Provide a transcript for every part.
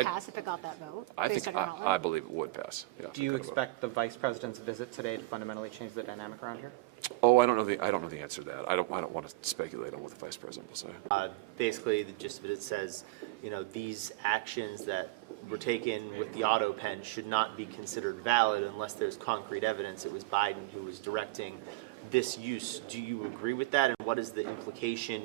it pass if it got that vote? I based think, on your I outline? believe it would pass, yeah. Do you expect the vice president's visit today to fundamentally change the dynamic around here? Oh, I don't know the answer to that. I don't want to speculate on what the vice president will say. Basically, the gist of it says, these actions that were taken with the auto pen should not be considered valid unless there's concrete evidence it was Biden who was directing this use. Do you agree with that? And what is the implication,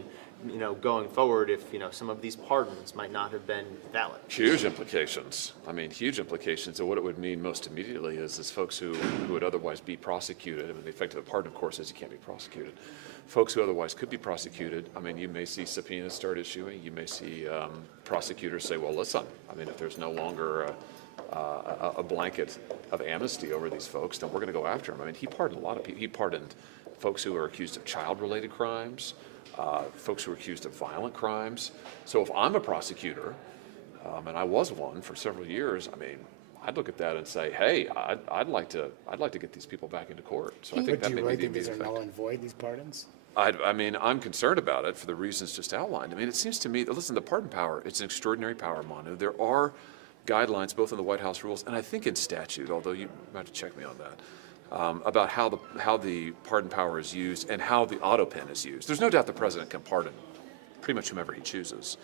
going forward if, some of these pardons might not have been valid? Huge implications. I mean, huge implications. And what it would mean most immediately is folks who would otherwise be prosecuted. I mean, the effect of the pardon, of course, is you can't be prosecuted. Folks who otherwise could be prosecuted, I mean, you may see subpoenas start issuing. You may see prosecutors say, well, listen, I mean, if there's no longer a blanket of amnesty over these folks, then we're going to go after them. I mean, he pardoned a lot of people. He pardoned folks who are accused of child-related crimes, folks who are accused of violent crimes. So if I'm a prosecutor, and I was one for several years, I mean, I'd look at that and say, hey, I'd like to get these people back into court. So I think But that do may you be really the think these immediate are effect. null and void, these pardons? I mean, I'm concerned about it for the reasons just outlined. I mean, it seems to me, listen, the pardon power, it's an extraordinary power, Manu. There are guidelines, both in the White House rules and I think in statute, although you might have to check me on that, about how the pardon power is used and how the auto pen is used. There's no doubt the president can pardon pretty much whomever he chooses.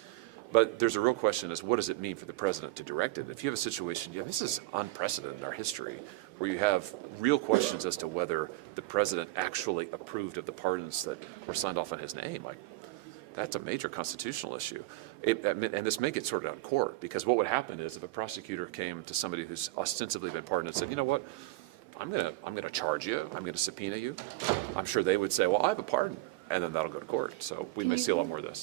But there's a real question is, what does it mean for the president to direct it? If you have a situation, this is unprecedented in our history, where you have real questions as to whether the president actually approved of the pardons that were signed off in his name. Like, that's a major constitutional issue. And this may get sorted out in court, because what would happen is if a prosecutor came to somebody who's ostensibly been pardoned and said, you know what, I'm gonna charge you, I'm gonna subpoena you, I'm sure they would say, well, I have a pardon, and then that'll go to court. So we may see a lot more of this.